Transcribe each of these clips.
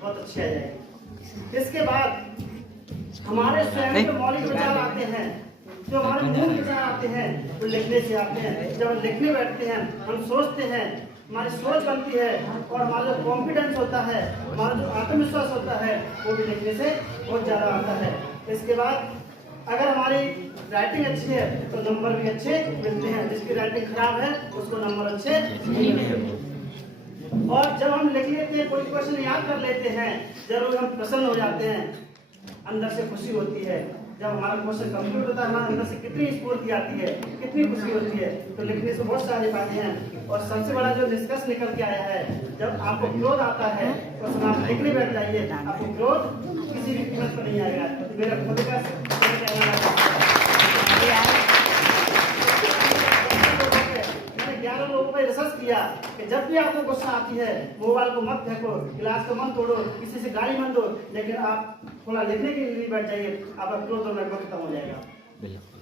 बहुत अच्छी आ जाएगी। इसके बाद हमारे स्वयं के मौलिक विचार आते हैं, जो हमारे मूल विचार आते हैं वो लिखने से आते हैं। जब हम लिखने बैठते हैं हम सोचते हैं, हमारी सोच बनती है और हमारा जो कॉन्फिडेंस होता है, हमारा जो आत्मविश्वास होता है वो भी लिखने से बहुत ज़्यादा आता है। इसके बाद अगर हमारी राइटिंग अच्छी है तो नंबर भी अच्छे मिलते हैं, जिसकी राइटिंग खराब है उसको नंबर अच्छे नहीं मिलते। और जब हम लिख लेते हैं, कोई क्वेश्चन याद कर लेते हैं, जरूर हम प्रसन्न हो जाते हैं, अंदर से खुशी होती है। जब हमारा क्वेश्चन कंप्लीट होता है हमारे अंदर से कितनी स्फूर्ति आती है, कितनी खुशी होती है। तो लिखने से बहुत सारे फायदे हैं। और सबसे बड़ा जो निष्कर्ष निकल के आया है, जब आपको क्रोध आता है तो उसमें आप लिखने बैठ जाइए, आपको क्रोध किसी भी कीमत पर नहीं आएगा। मेरा खुद का मैंने 11 लोगों पर रिसर्च किया कि जब भी आपको गुस्सा आती है, मोबाइल को मत फेंको, गिलास को मत तोड़ो, किसी से गाली मत दो, लेकिन आप थोड़ा लिखने के लिए बैठ जाइए, आपका क्रोध और लगभग खत्म हो जाएगा।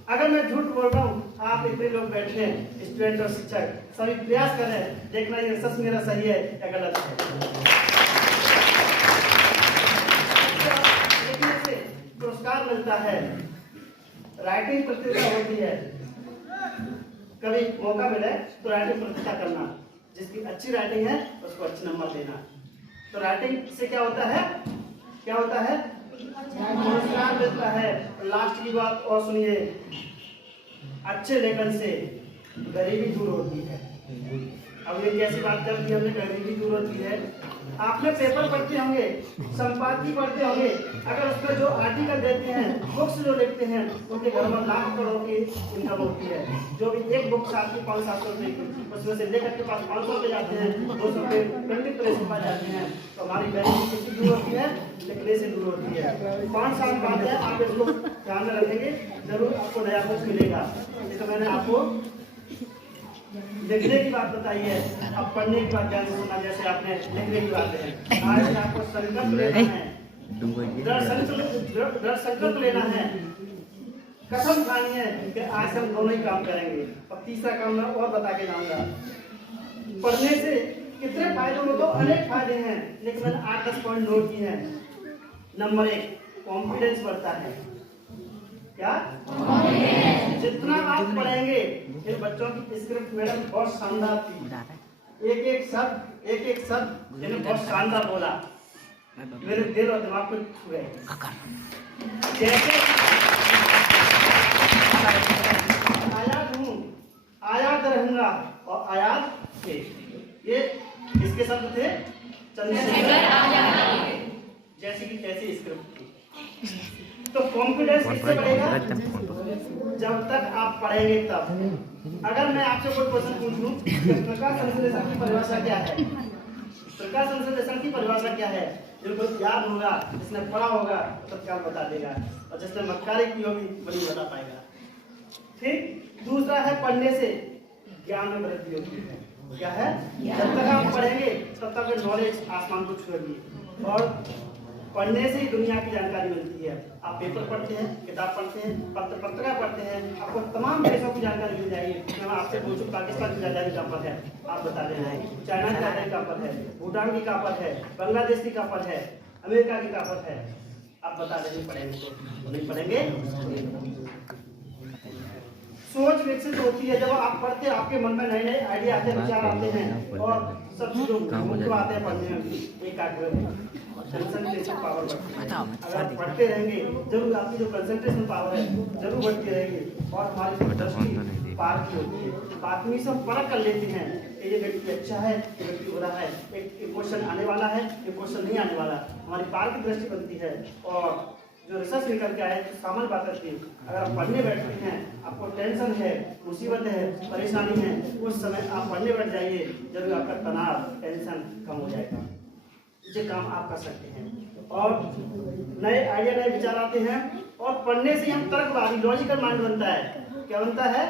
अगर मैं झूठ बोल रहा हूँ, आप इतने लोग बैठे हैं, स्टूडेंट और शिक्षक, सभी प्रयास कर रहे हैं देखना ये रिसर्च मेरा सही है या गलत है। लिखने से पुरस्कार मिलता है, राइटिंग प्रतियोगिता होती है, कभी मौका मिले तो राइटिंग प्रतियोगिता करना, जिसकी अच्छी राइटिंग है उसको अच्छे नंबर देना। तो राइटिंग से क्या होता है, क्या होता है, पुरस्कार मिलता है। लास्ट की बात और सुनिए, अच्छे लेखन से गरीबी दूर होती है। अब ये कैसी बात कर दी हमने, गरीबी दूर होती है। आपने पेपर पढ़ते होंगे, संपादकीय पढ़ते होंगे, अगर उस पर जो आर्टिकल देते हैं, बुक्स जो लिखते हैं, उनके घर में लाख करोड़ की इनकम होती है। जो भी एक बुक आपकी 500-700 रुपये की, उसमें से लेखक के पास 500 रुपये जाते हैं, 200 रुपये प्रिंटिंग प्रेस के पास जाते हैं। तो हमारी गरीबी किससे दूर होती है, लिखने से दूर होती है। 5 साल बाद है, आप इसको ध्यान में रखेंगे, जरूर आपको नया बुक मिलेगा। तो मैंने आपको लिखने की बात बताई है, अब पढ़ने की बात ध्यान से सुनना, जैसे आपने लिखने की बात है। आज आपको संकल्प लेना है, दृढ़ संकल्प लेना है, कसम खानी है कि आज हम दोनों ही काम करेंगे। अब तीसरा काम मैं और बता के जाऊंगा। पढ़ने से कितने फायदे हो, तो अनेक फायदे हैं, लेकिन मैंने 8-10 पॉइंट नोट किए हैं। नंबर 1, कॉन्फिडेंस बढ़ता है। क्या? जितना आप पढ़ेंगे, इन बच्चों की स्क्रिप्ट मैडम बहुत शानदार थी, एक एक शब्द इन्हें बहुत शानदार बोला, मेरे दिल और दिमाग को छू गए। जैसे आयात हूँ, आयात रहूंगा और आयात थे, ये किसके शब्द थे, चंद्रशेखर आजाद, जैसे कि कैसी स्क्रिप्ट थी। तो कॉन्फिडेंस किससे बढ़ेगा, जब तक आप पढ़ेंगे तब। अगर मैं आपसे कोई क्वेश्चन पूछ लूं कि प्रकाश संश्लेषण की परिभाषा क्या है, प्रकाश संश्लेषण की परिभाषा क्या है, जिनको याद होगा, जिसने पढ़ा होगा तो क्या बता देगा, और जिसने मक्कारी की होगी वो नहीं बता पाएगा। ठीक। दूसरा है, पढ़ने से ज्ञान में वृद्धि होती है। क्या है, जब तक आप पढ़ेंगे तब तक नॉलेज आसमान को छूएगी। और पढ़ने से ही दुनिया की जानकारी मिलती है। आप पेपर पढ़ते हैं, किताब पढ़ते हैं, पत्रिका पढ़ते हैं, आपको तमाम देशों की जानकारी मिल जाएगी। मैं आपसे पूछूं पाकिस्तान की जानकारी कहाँ पर है, आप बता देना है, चाइना की जानकारी कहाँ पर है, भूटान की कहाँ पर है, बांग्लादेश की कहाँ पर है, अमेरिका की कहाँ पर है, आप बता देंगे। पढ़ेंगे तो नहीं पढ़ेंगे। सोच विकसित होती है, जब आप पढ़ते हैं आपके मन में नए नए आइडिया आते हैं, विचार आते हैं, और सब चीजों को आते हैं पढ़ने में। एकाग्रता, कंसंट्रेशन पावर बढ़ती है। अगर पढ़ते रहेंगे जरूर आपकी जो कंसंट्रेशन पावर है जरूर बढ़ती रहेगी। और हमारी दृष्टि पारक होती है, पारखनी से हम परख कर लेते हैं कि ये व्यक्ति अच्छा है, ये व्यक्ति बुरा है, एक क्वेश्चन आने वाला है, एक क्वेश्चन नहीं आने वाला। हमारी पारक की दृष्टि बनती है। और जो रिसर्च निकल के आए तो सामान्य बात करती है, अगर आप पढ़ने बैठते हैं, आपको टेंशन है, मुसीबत है, परेशानी है, उस समय आप पढ़ने बैठ जाइए, जरूर आपका तनाव, टेंशन कम हो जाएगा। ये काम आप कर सकते हैं और नए आइडिया, नए विचार आते हैं। और पढ़ने से हम तर्कवादी, लॉजिकल माइंड बनता है। क्या बनता है,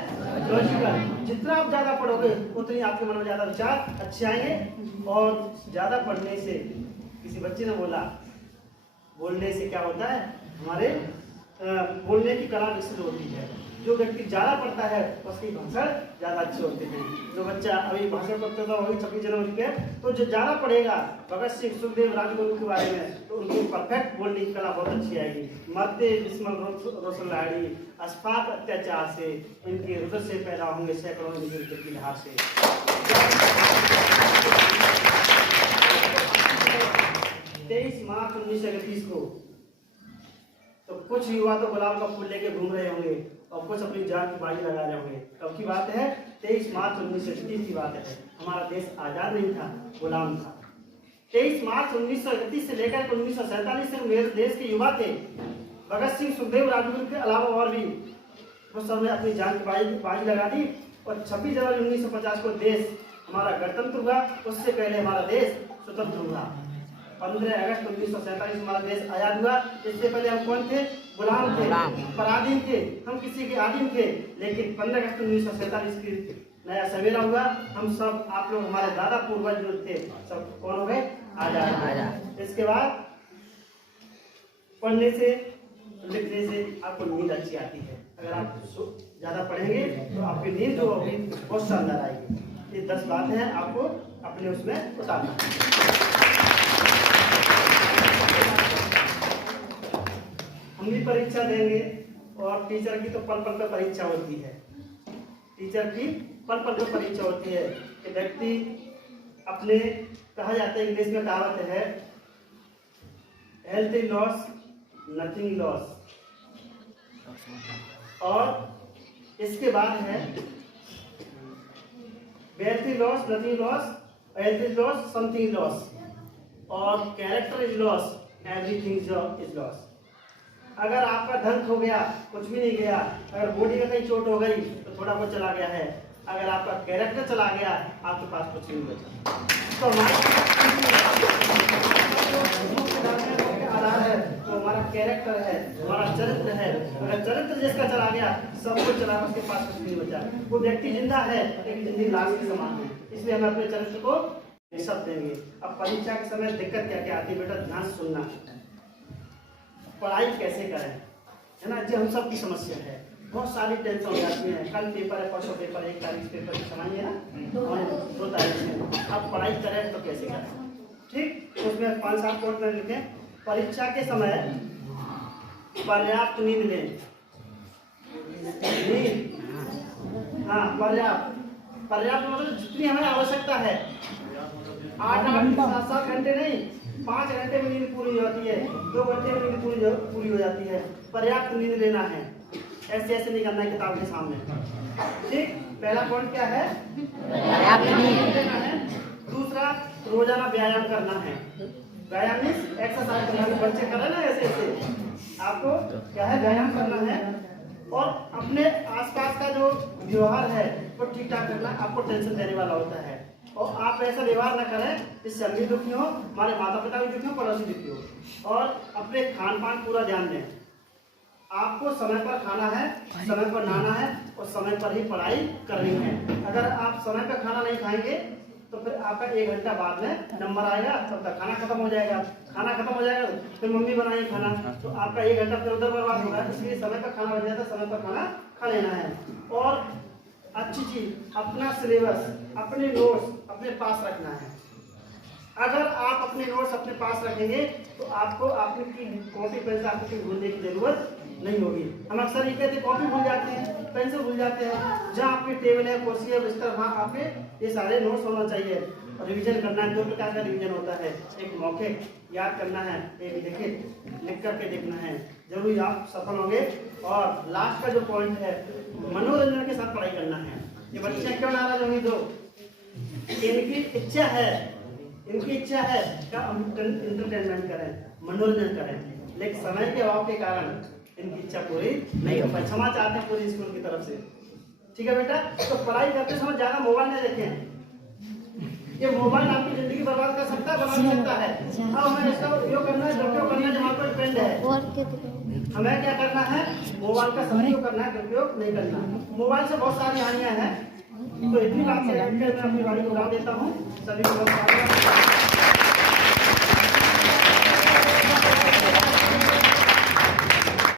लॉजिकल। जितना आप ज्यादा पढ़ोगे उतनी आपके मन में ज्यादा विचार अच्छे आएंगे। और ज्यादा पढ़ने से, किसी बच्चे ने बोला, बोलने से क्या होता है, हमारे बोलने की कला विकसित होती है। जो व्यक्ति ज़्यादा पढ़ता है उसकी भाषण ज़्यादा अच्छे होते हैं। जो बच्चा अभी भाषण पढ़ता था वही 26 जनवरी पे, तो जो ज़्यादा पढ़ेगा भगत सिंह, सुखदेव, राजगुरु के बारे में, तो उनको परफेक्ट बोलने की कला बहुत अच्छी आएगी। मरते बिस्मल रोशन लाड़ी, अस्फाक अत्याचार से, इनके रुदर से पैदा होंगे सैकड़ों की धार से। 23 मार्च 1931 को तो कुछ युवा तो गुलाब का फूल लेके घूम रहे होंगे और कुछ अपनी जान की बाजी लगा रहे होंगे। कब की बात है? 23 मार्च 1931 की बात है। हमारा देश आजाद नहीं था, गुलाम था। 23 मार्च 1931 से लेकर 1947 तक मेरे देश के युवा थे। भगत सिंह, सुखदेव, राजगुरु के अलावा और भी उस समय अपनी जान की बाजी लगा दी और 26 जनवरी 1950 को देश हमारा गणतंत्र हुआ। उससे पहले हमारा देश स्वतंत्र हुआ। 15 अगस्त 1947 हमारा देश आजाद हुआ। इससे पहले हम कौन थे? गुलाम थे, पराधीन थे, हम किसी के आधीन थे। लेकिन 15 अगस्त 1947 की नया सवेरा हुआ। हम सब, आप लोग, हमारे दादा पूर्वज जो थे, सब कौन हो गए? आजाद। इसके बाद पढ़ने से, लिखने से आपको नींद अच्छी आती है। अगर आप ज्यादा पढ़ेंगे तो आपकी नींद जो होगी बहुत शानदार आएगी। ये 10 बातें हैं, आपको अपने उसमें उतारना है। हम भी परीक्षा देंगे और टीचर की तो पल पल पर परीक्षा होती है। टीचर की पल पल पर परीक्षा होती है कि व्यक्ति अपने, कहा जाता है इंग्लिश में कहावत है, health is loss nothing loss, और इसके बाद है wealth is loss nothing loss, health is loss something loss, और character is loss everything is loss. अगर आपका धन खो गया, कुछ भी नहीं गया। अगर बॉडी में कहीं चोट हो गई तो थोड़ा बहुत चला गया है। अगर आपका कैरेक्टर चला गया, आपके पास कुछ नहीं बचा। तो आधार है, तो हमारा कैरेक्टर है, हमारा चरित्र है। अगर चरित्र जिसका चला गया, सब कुछ चला, उसके पास कुछ नहीं बचा। वो व्यक्ति जिंदा है लेकिन जिंदगी लाश के समान है। इसलिए हम अपने चरित्र को सब देंगे। अब परीक्षा के समय दिक्कत क्या क्या आती है बेटा, ध्यान से सुनना। पढ़ाई कैसे करें, है ना, जो हम सब की समस्या है। बहुत सारी टेंशन हो जाती है। कल पेपर है, परसों पेपर है, 1 तारीख पेपर समझिए ना, 2 तारीख है। अब पढ़ाई करें तो कैसे करें? ठीक, तो उसमें 5-7 पॉइंट में लिखें। परीक्षा के समय पर्याप्त नींद लें। नींद, हाँ, पर्याप्त मतलब जितनी हमें आवश्यकता है। 8-8 7 घंटे नहीं, 5 घंटे में नींद पूरी हो जाती है, 2 घंटे में नींद पूरी हो जाती है। पर्याप्त नींद लेना है, ऐसे नहीं करना है किताब के सामने। ठीक, पहला पॉइंट क्या है? पर्याप्त नींद लेना है। दूसरा, रोजाना व्यायाम करना है। व्यायाम मीन्स एक्सरसाइज करना है। बच्चे कर रहे हैं ना, ऐसे आपको क्या है? व्यायाम करना है। और अपने आसपास का जो व्यवहार है वो ठीक ठाक करना। आपको टेंशन देने वाला होता है और आप ऐसा व्यवहार न करें जिससे हम भी दुखी हो, हमारे माता पिता भी दुखी हो, पड़ोसी दुखी हो। और अपने खान पान पूरा ध्यान दें। आपको समय पर खाना है, समय पर नहाना है और समय पर ही पढ़ाई करनी है। अगर आप समय पर खाना नहीं खाएंगे तो फिर आपका 1 घंटा बाद में नंबर आएगा, तब तक खाना खत्म हो जाएगा। खाना खत्म हो जाएगा फिर मम्मी बनाएगी खाना, तो आपका 1 घंटा फिर उधर बर्बाद होगा। इसलिए समय पर खाना बन जाता है, समय पर खाना खा लेना है। और अच्छी चीज, अपना सिलेबस, अपने नोट्स अपने पास रखना है। अगर आप अपने नोट्स अपने पास रखेंगे तो आपको आपकी कॉपी पेंसिल आपको भूलने की जरूरत नहीं होगी। हम अक्सर ये कहते हैं कॉपी भूल जाते हैं, पेंसिल भूल जाते हैं। जहाँ आपकी टेबल है, कुर्सी है, बिस्तर, वहाँ आपके ये सारे नोट्स होना चाहिए। और रिवीजन करना है। 2 प्रकार का रिवीजन होता है, एक मौखिक याद करना है, एक लिख करके देखना है। जरूर आप सफल होंगे। और लास्ट का जो पॉइंट है, मनोरंजन के साथ पढ़ाई करना है। ये बच्चे क्यों नाराज होंगे? तो इनकी इच्छा है कि हम इंटरटेनमेंट करें, मनोरंजन करें, लेकिन समय के अभाव के कारण इनकी इच्छा पूरी नहीं हो पाई। क्षमा चाहते हैं पूरी स्कूल की तरफ से। ठीक है बेटा, तो पढ़ाई करते समय ज्यादा मोबाइल नहीं देखें। ये मोबाइल आपकी जिंदगी बर्बाद कर सकता है, बना सकता है। अब हमें इसका उपयोग करना है, दुरुपयोग करना है, जो हमारे पर डिपेंड है। हमें क्या करना है? मोबाइल का सदुपयोग करना है, दुरुपयोग नहीं करना। मोबाइल से बहुत सारी हानियां हैं। तो इतनी बात से मैं अपनी वाणी को उड़ा देता हूँ। सभी को